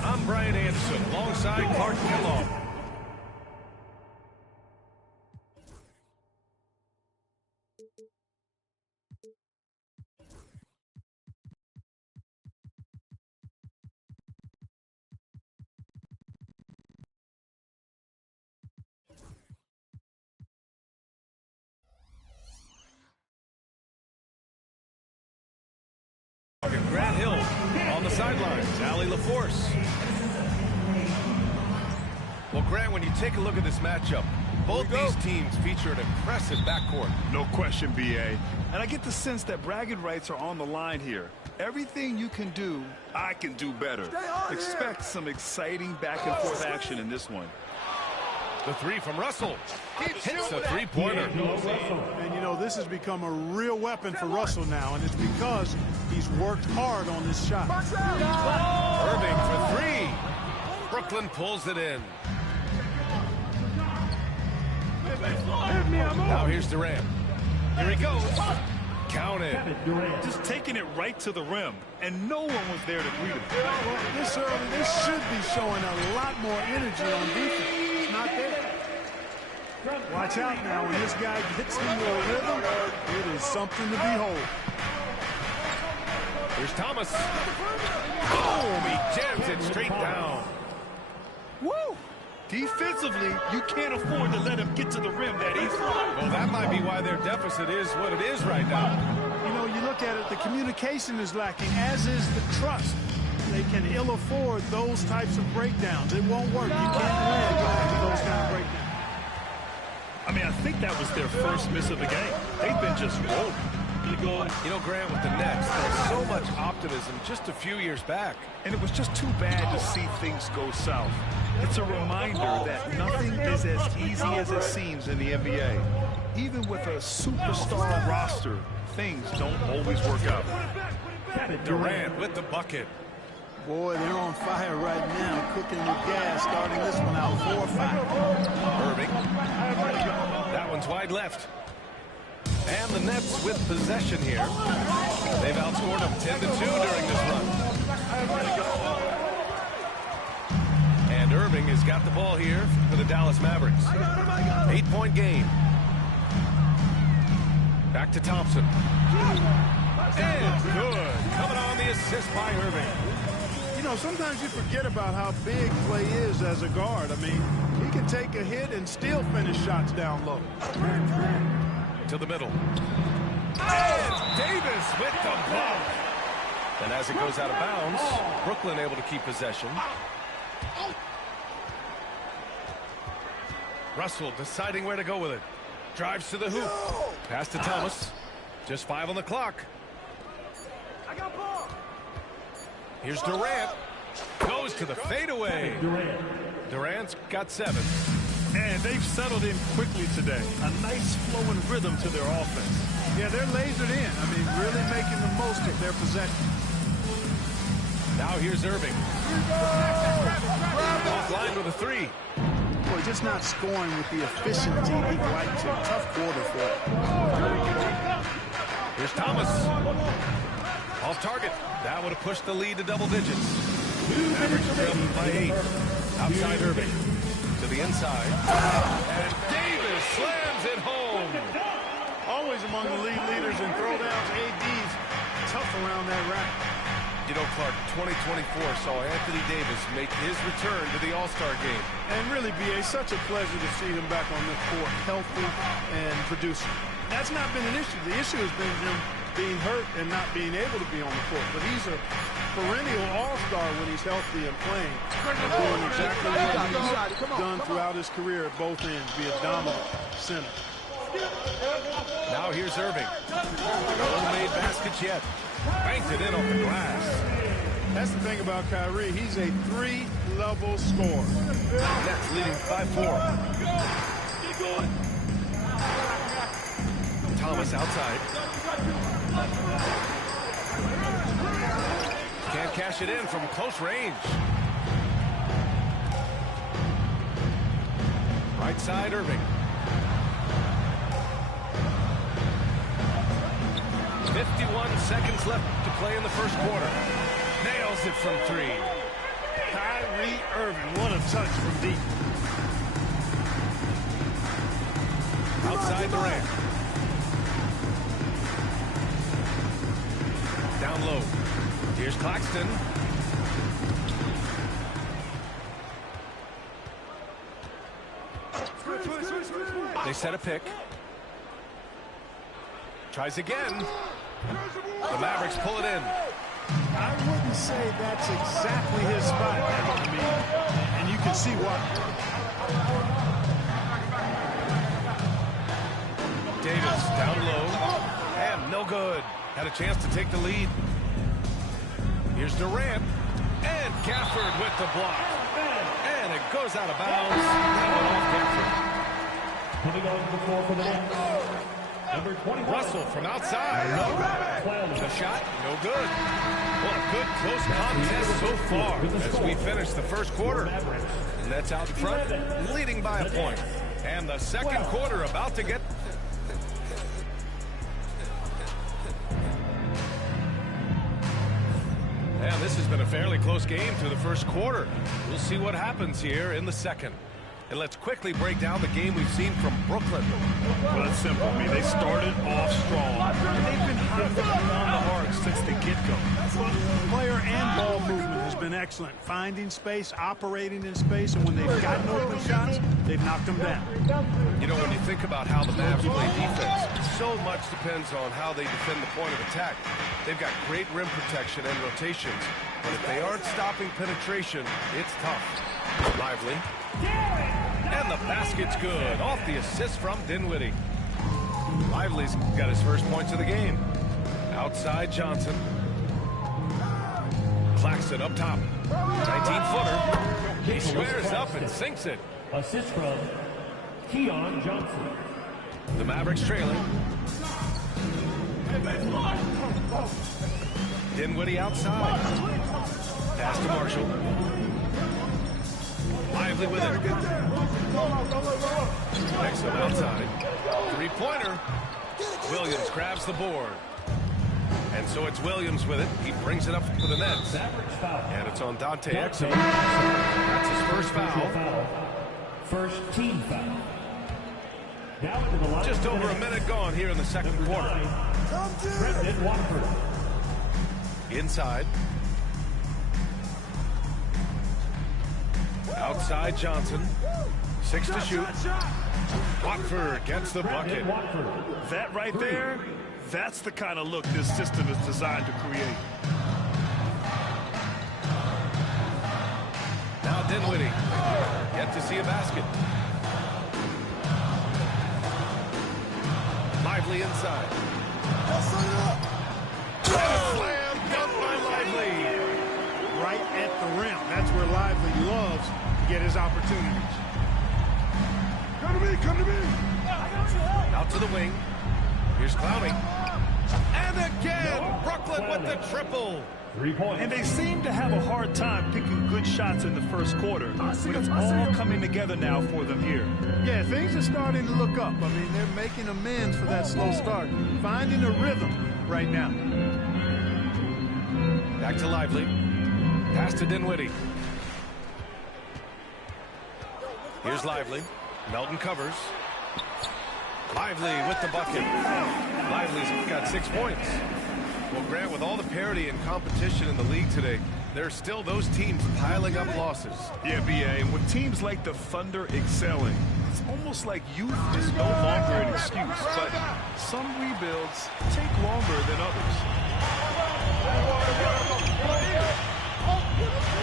I'm Brian Anderson, alongside Clark Kellogg. Grant Hill on the sidelines, Allie LaForce. Well, Grant, when you take a look at this matchup, both these teams feature an impressive backcourt. No question, B.A. And I get the sense that bragging rights are on the line here. Everything you can do, I can do better. Expect some exciting back-and-forth action in this one. The three from Russell. Hits a three-pointer. And, you know, this has become a real weapon for Russell now, and it's because he's worked hard on this shot. Irving for three. Brooklyn pulls it in. Now here's Durant. Here he goes. Counted. Just taking it right to the rim, and no one was there to greet him. Well, this early, they should be showing a lot more energy on defense. It's not there. Watch out now. When this guy gets into a rhythm, it is something to behold. Here's Thomas. Boom! He jams it straight down. Woo! Defensively, you can't afford to let him get to the rim that easily. Well, that might be why their deficit is what it is right now. You know, you look at it, the communication is lacking, as is the trust. They can ill afford those types of breakdowns. It won't work. You can't win after those kind of breakdowns. I mean, I think that was their first miss of the game. They've been just rolling. You know, Grant, with the Nets, there was so much optimism just a few years back. And it was just too bad to see things go south. It's a reminder that nothing is as easy as it seems in the NBA. Even with a superstar roster, things don't always work out. Durant with the bucket. Boy, they're on fire right now, cooking with gas, starting this one out 4-5. Irving. That one's wide left. And the Nets with possession here. They've outscored them 10-2 during this run. And Irving has got the ball here for the Dallas Mavericks. 8-point game. Back to Thompson. And good. Coming on the assist by Irving. You know, sometimes you forget about how big Clay is as a guard. I mean, he can take a hit and still finish shots down low. To the middle. And Davis with the block. And as it goes out of bounds, Brooklyn able to keep possession. Russell deciding where to go with it. Drives to the hoop. Pass to Thomas. Just 5 on the clock. Here's Durant. Goes to the fadeaway. Durant's got 7. And they've settled in quickly today. A nice flowing rhythm to their offense. Yeah, they're lasered in. I mean, really making the most of their possession. Now here's Irving. Offline with a 3. Boy, just not scoring with the efficiency he'd like to. Tough quarter for him. Here's Thomas. Off target. That would have pushed the lead to double digits. Mavericks trailing by 8. Outside Irving. To the inside. And Davis slams it home. Always among the league leaders in throwdowns. AD's tough around that rack. You know, Clark, 2024 saw Anthony Davis make his return to the All-Star game. And really, B.A., such a pleasure to see him back on the court, healthy and producing. That's not been an issue. The issue has been him being hurt and not being able to be on the court. But he's a perennial all-star when he's healthy and playing. And doing exactly what he's done throughout his career at both ends, be a dominant center. Now here's Irving. No made baskets yet. Banked it in off the glass. That's the thing about Kyrie. He's a three-level scorer. Nets leading by 4. Thomas outside. Can't cash it in from close range. Right side, Irving. 51 seconds left to play in the first quarter. Nails it from 3. Kyrie Irving, what a touch from deep. Outside Durant. Down low. Here's Claxton. They set a pick. Tries again. The Mavericks pull it in. I wouldn't say that's exactly his spot. I mean, and you can see why. Davis down low. And no good. Had a chance to take the lead. Here's Durant. And Gafford with the block. And it goes out of bounds. That went off Gafford. Coming on the floor for the Nets, number 21. Russell from outside. The shot, no good. Well, a good close contest so far as we finish the first quarter. Nets out in front, leading by a point. And the second quarter about to get... And this has been a fairly close game through the first quarter. We'll see what happens here in the second. And let's quickly break down the game we've seen from Brooklyn. Well, it's simple. I mean, they started off strong, and they've been hot on the arc since the get-go. Well, player and ball movement has been excellent. Finding space, operating in space, and when they've gotten open shots, they've knocked them down. You know, when you think about how the Mavs play defense, so much depends on how they defend the point of attack. They've got great rim protection and rotations, but if they aren't stopping penetration, it's tough. Lively. And the basket's good. Off the assist from Dinwiddie. Lively's got his first points of the game. Outside Johnson. Claxton up top. 19-footer. He squares up and sinks it. Assist from Keon Johnson. The Mavericks trailing. Dinwiddie outside. Pass to Marshall. Lively with it. Next one outside. Three-pointer. Williams grabs the board. And so it's Williams with it. He brings it up for the Nets. And it's on Dante Exum. That's his first foul. First team foul. Now into the line. Just over a minute gone here in the second quarter. Brendan Watford. Inside. Outside Johnson. 6 to shoot. Watford gets the bucket. That right there, that's the kind of look this system is designed to create. Now Dinwiddie. Yet to see a basket. Lively inside. Slam dunk by Lively. Right at the rim. That's where Lively loves to get his opportunities. Come to me. Out to the wing. Here's Clowney. And again, Brooklyn with the triple. 3 points. And they seem to have a hard time picking good shots in the first quarter, but it's all coming together now for them here. Yeah, things are starting to look up. I mean, they're making amends for that slow start. Finding a rhythm right now. Back to Lively. Pass to Dinwiddie. Here's Lively. Melton covers. Lively with the bucket. Lively's got 6 points. Well, Grant, with all the parity and competition in the league today, there are still those teams piling up losses. Yeah, BA, and with teams like the Thunder excelling, it's almost like youth is no longer an excuse, but some rebuilds take longer than others.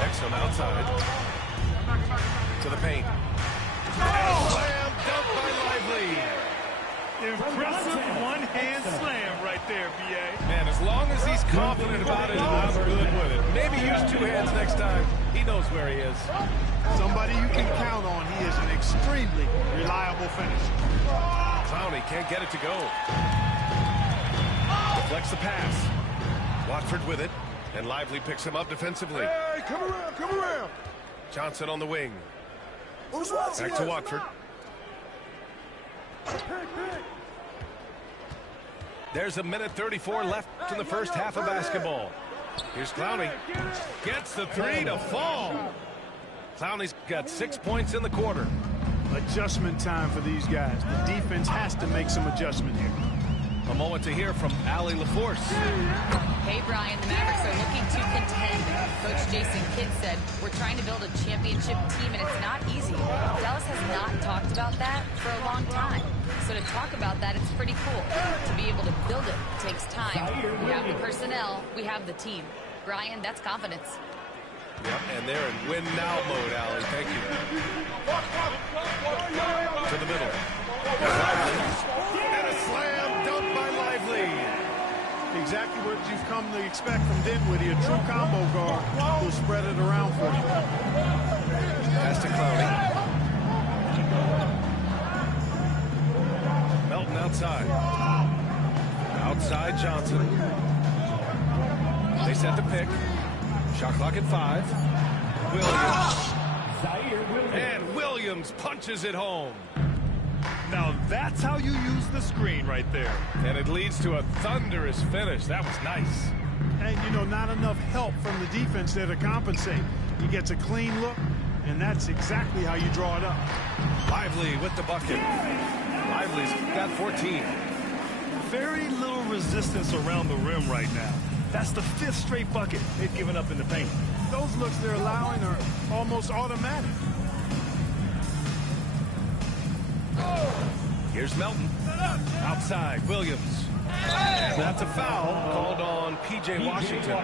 Exum outside. To the paint. Slam dunk by Lively. Impressive one-hand slam right there, BA. Man, as long as he's confident about it and I'm good with it. Maybe use two hands next time. He knows where he is. Somebody you can count on. He is an extremely reliable finisher. Clowney can't get it to go. Deflects the pass. Watford with it. And Lively picks him up defensively. Hey, come around, come around. Johnson on the wing. Who's watching? Back to Watford. There's a minute 34 left in the first half of basketball. Here's Clowney. Gets the three to fall. Clowney's got 6 points in the quarter. Adjustment time for these guys. The defense has to make some adjustment here. A moment to hear from Allie LaForce. Hey, Brian, the Mavericks are looking to contend. Coach Jason Kidd said, we're trying to build a championship team, and it's not easy. Dallas has not talked about that for a long time. So to talk about that, it's pretty cool. To be able to build it takes time. We have the personnel. We have the team. Brian, that's confidence. Yep, and they're in win-now mode, Allie. Thank you. To the middle. And a slam dunk by Lively. Exactly what you've come to expect from Dinwiddie, a true combo guard who'll spread it around for you. Pass to Clowney. Melton outside. Outside Johnson. They set the pick. Shot clock at 5. Williams. And Williams punches it home. Now that's how you use the screen right there. And it leads to a thunderous finish. That was nice. And, you know, not enough help from the defense there to compensate. He gets a clean look, and that's exactly how you draw it up. Lively with the bucket. Lively's got 14. Very little resistance around the rim right now. That's the 5th straight bucket they've given up in the paint. Those looks they're allowing are almost automatic. Here's Melton. Outside, Williams. And that's a foul called on P.J. Washington.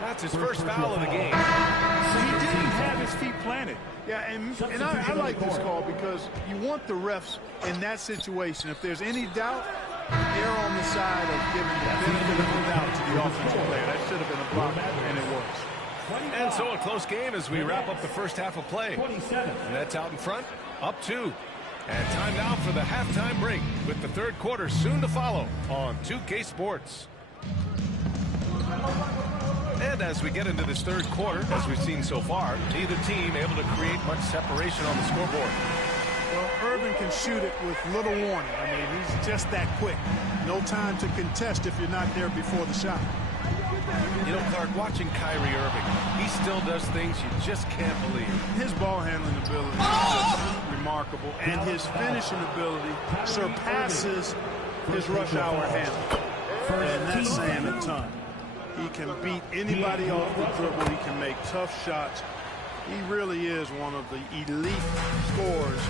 That's his first foul of the game. He didn't have his feet planted. Yeah, and I like this call because you want the refs in that situation. If there's any doubt, err on the side of giving the benefit of the doubt to the offensive player. That should have been a block, and it was. And so a close game as we wrap up the first half of play. And that's out in front, up 2. And time now for the halftime break with the third quarter soon to follow on 2K Sports. And as we get into this third quarter, as we've seen so far, neither team able to create much separation on the scoreboard. Well, Irving can shoot it with little warning. I mean, he's just that quick. No time to contest if you're not there before the shot. You know, Clark, watching Kyrie Irving, he still does things you just can't believe. His ball handling ability is just remarkable, and his finishing ability surpasses his rush hour handle. And that's saying a ton. He can beat anybody off the dribble. He can make tough shots. He really is one of the elite scorers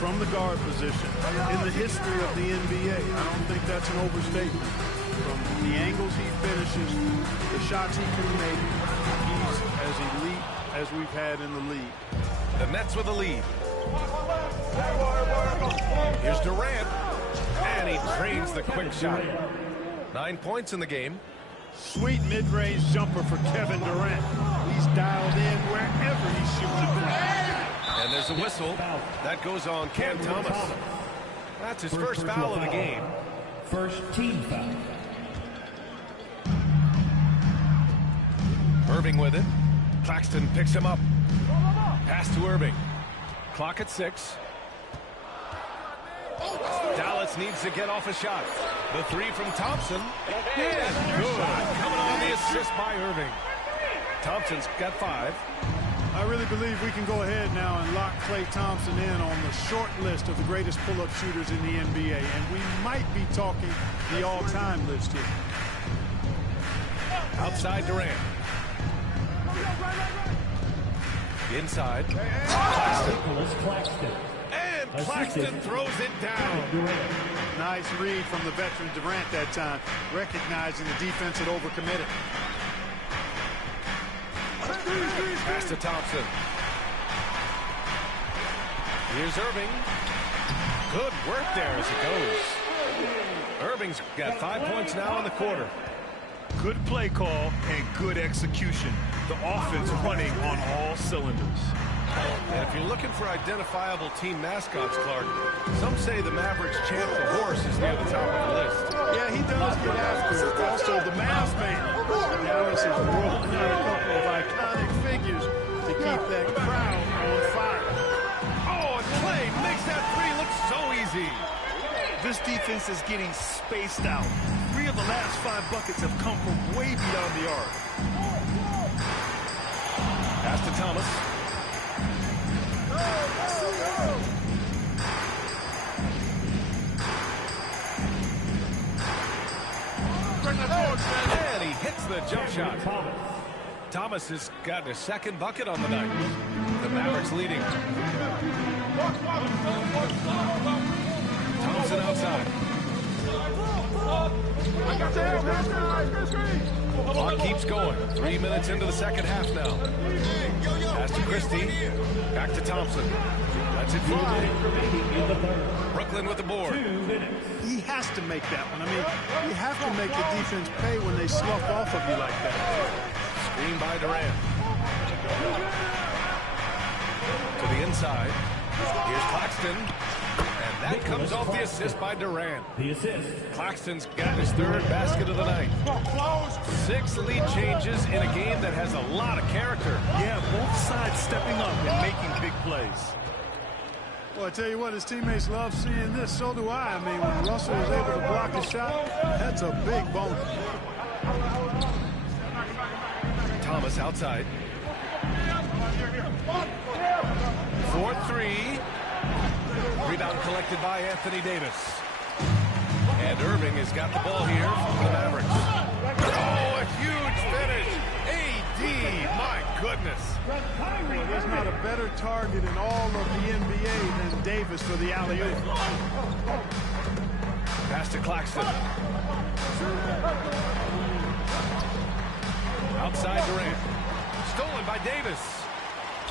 from the guard position in the history of the NBA. I don't think that's an overstatement. From the angles he finishes, the shots he can make, he's as elite as we've had in the league. The Nets with a lead. Here's Durant, and he drains the quick shot. 9 points in the game. Sweet mid-range jumper for Kevin Durant. He's dialed in wherever he shoots it from. And there's a whistle. That goes on Cam Thomas. That's his first foul of the game. First team foul. Irving with it. Claxton picks him up. Pass to Irving. Clock at 6. Dallas needs to get off a shot. The 3 from Thompson. And good. Coming on the assist by Irving. Thompson's got 5. I really believe we can go ahead now and lock Klay Thompson in on the short list of the greatest pull-up shooters in the NBA. And we might be talking the all-time list here. Outside Durant. Inside. Claxton. And Claxton throws it down. Nice read from the veteran Durant that time, recognizing the defense had overcommitted. Pass to Thompson. Here's Irving. Good work there as it goes. Irving's got 5 points now in the quarter. Good play call and good execution. The offense running on all cylinders. And if you're looking for identifiable team mascots, Clark, some say the Mavericks champ, the horse, is near the top of the list. Yeah, he does get after it. Also, the mask man. Dallas is rolling out a couple of iconic figures to keep that crowd on fire. Oh, and Clay makes that three look so easy. This defense is getting spaced out. 3 of the last 5 buckets have come from way beyond the arc. Pass to Thomas. And he hits the jump shot. Thomas has got a second bucket on the night. The Mavericks leading. Thompson outside. Clock keeps going. 3 minutes into the second half now. Pass to Christie. Back to Thompson. That's it fly. Brooklyn with the board. He has to make that one. I mean, you have to make the defense pay when they slough off of you like that. Screen by Durant. To the inside. Here's Claxton. And that comes off the assist by Durant. The assist. Claxton's got his third basket of the night. 6 lead changes in a game that has a lot of character. Yeah, both sides stepping up and making big plays. Well, I tell you what, his teammates love seeing this. So do I. I mean, when Russell was able to block a shot, that's a big bonus. Thomas outside. 4-3. Rebound collected by Anthony Davis. And Irving has got the ball here for the Mavericks. Oh, a huge finish. AD, my goodness. Well, there's not a better target in all of the NBA than Davis for the alley-oop. Pass to Claxton. Outside Durant. Stolen by Davis.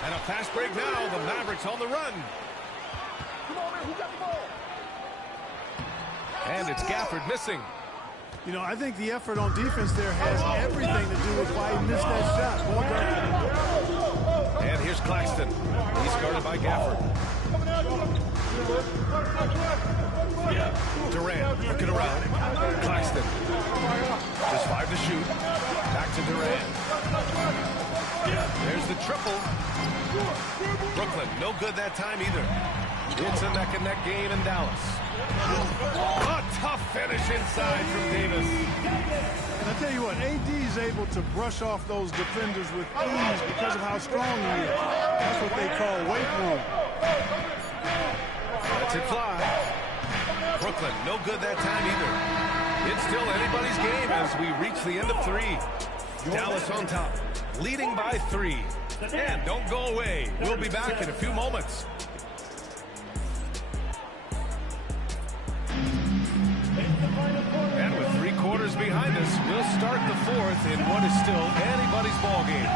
And a fast break now. The Mavericks on the run. And it's Gafford missing. You know, I think the effort on defense there has everything to do with why he missed that shot. Well done. And here's Claxton. He's guarded by Gafford. Durant looking around. Claxton. Just 5 to shoot. Back to Durant. There's the triple. Brooklyn, no good that time either. It's a neck-and-neck game in Dallas. A tough finish inside from Davis. And I tell you what, AD is able to brush off those defenders with ease because of how strong he is. That's what they call weight room. Lets it fly. Brooklyn, no good that time either. It's still anybody's game as we reach the end of 3. Dallas on top, leading by 3. And don't go away. We'll be back in a few moments. And with 3 quarters behind us, we'll start the 4th in what is still anybody's ball game.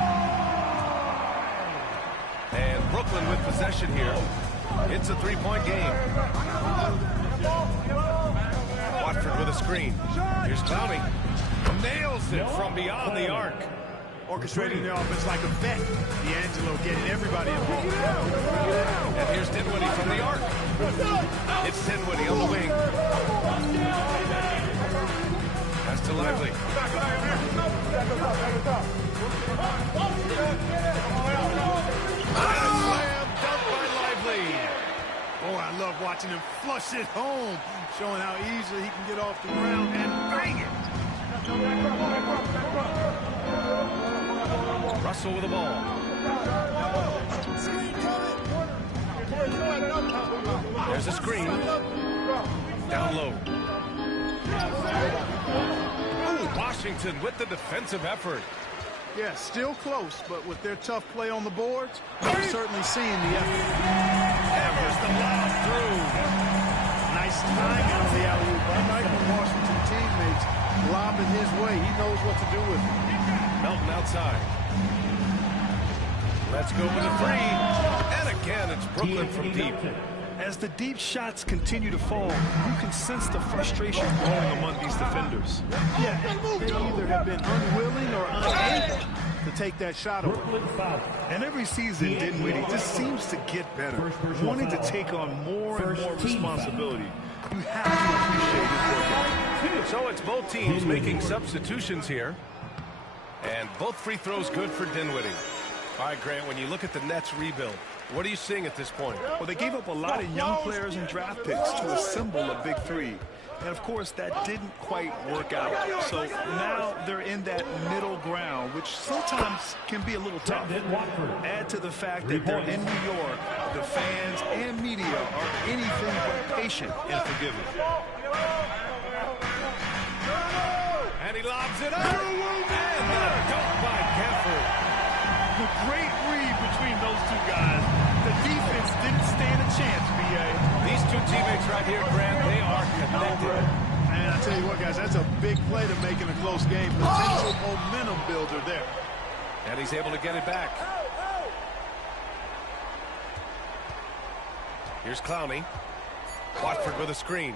And Brooklyn with possession here. It's a 3-point game. Watford with a screen. Here's Clowney. Nails it from beyond the arc. Orchestrating the offense like a vet. D'Angelo getting everybody involved. And here's Dinwiddie from the arc. It's Dinwiddie on the wing. Pass to Lively. Slam dunk by Lively. Oh, I love watching him flush it home, showing how easily he can get off the ground and bang it. Russell with the ball. There's a screen. Down low. Oh, Washington with the defensive effort. Yeah, still close, but with their tough play on the boards, you're certainly seeing the effort. Evers the lob through. Nice timing on the alley-oop. I like when Washington teammates lob it his way. He knows what to do with it. Melton outside. Let's go with a 3. And again, it's Brooklyn from deep. As the deep shots continue to fall, you can sense the frustration growing among these defenders. Yeah, they either have been unwilling or unable to take that shot away. And every season, Dinwiddie just seems to get better, wanting to take on more and more responsibility. You have to appreciate his work ethic. So it's both teams making substitutions here. And both free throws good for Dinwiddie. All right, Grant, when you look at the Nets rebuild, what are you seeing at this point? Well, they gave up a lot of young players and draft picks to assemble a big three. And, of course, that didn't quite work out. So now they're in that middle ground, which sometimes can be a little tough. Add to the fact that they're in New York, the fans and media are anything but patient and forgiving. And he lobs it up. And the dunk by Kemper. A great read between those two guys. The defense didn't stand a chance, B.A. These two teammates right here, Grant, they are connected. And I tell you what, guys, that's a big play to make in a close game. Potential momentum builder there. And he's able to get it back. Here's Clowney. Watford with a screen.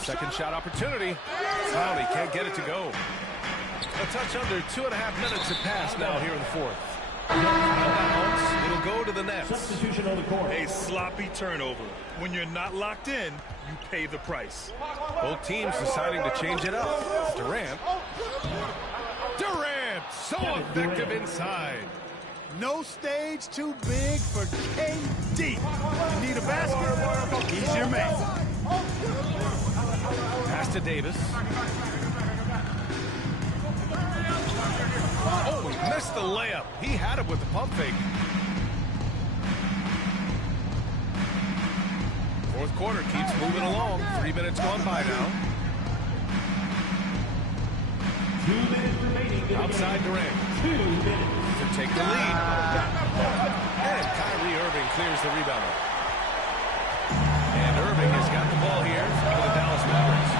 Second shot opportunity. Clowney can't get it to go. A touch under 2.5 minutes have passed now here in the fourth. It'll go to the Nets. Substitution on the court. A sloppy turnover. When you're not locked in, you pay the price. Both teams deciding to change it up. Durant, so effective inside. No stage too big for KD. You need a basket? He's your man. Pass to Davis. Oh, he missed the layup. He had it with the pump fake. Fourth quarter keeps moving along. 3 minutes gone by now. 2 minutes remaining. Outside Durant. 2 minutes. To take the lead. And Kyrie Irving clears the rebound. And Irving has got the ball here for the Dallas Mavericks.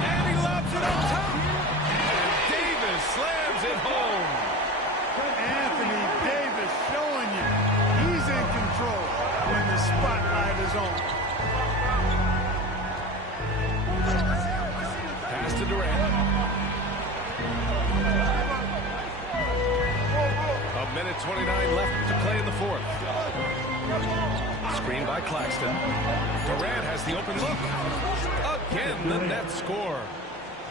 And he lobs it up top. And Davis slams it home. Anthony Davis showing you he's in control when the spotlight is on. Pass to Durant. A minute 29 left to play in the fourth. Screen by Claxton. Durant has the open look. Again, the Nets score.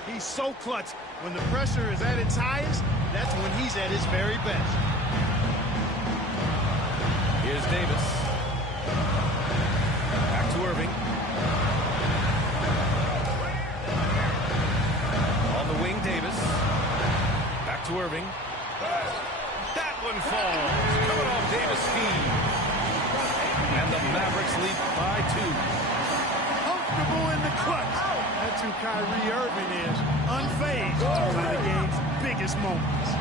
He's so clutch. When the pressure is at its highest, that's when he's at his very best. Here's Davis. Back to Irving. On the wing, Davis. Back to Irving. That one falls. Coming off Davis' feed. And the Mavericks lead by 2. Comfortable in the clutch. That's who Kyrie Irving is. Unfazed by the game's biggest moments.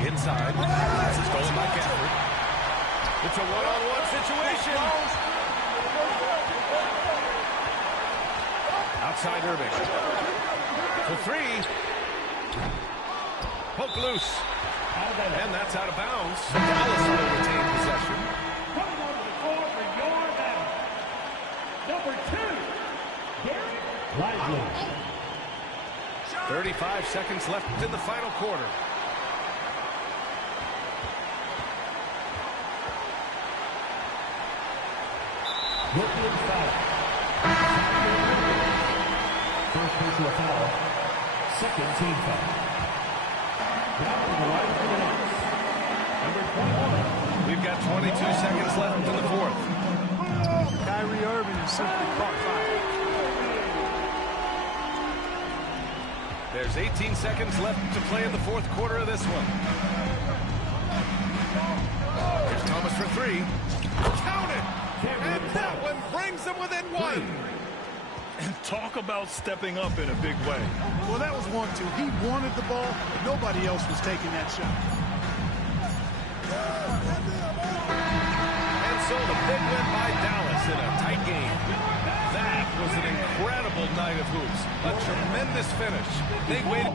Inside. Stolen by Gafford. It's a one-on-one situation. Outside Irving. For 3. Poke loose. And that's out of bounds. Dallas will retain possession. Coming onto the court for your man. Number 2, Derek Lively. 35 seconds left in the final quarter. Brooklyn foul. First personal foul. Second team foul. Now to the line for the Nets. Number 21. We've got 22 seconds left in the fourth. Kyrie Irving has simply caught fire. There's 18 seconds left to play in the fourth quarter of this one. Here's Thomas for 3. Count it! And that one brings them within 1. And talk about stepping up in a big way. Well, that was 1-2. He wanted the ball. Nobody else was taking that shot. And so the big win by Dallas in a tight game. That was an incredible night of hoops. A tremendous finish. They waited.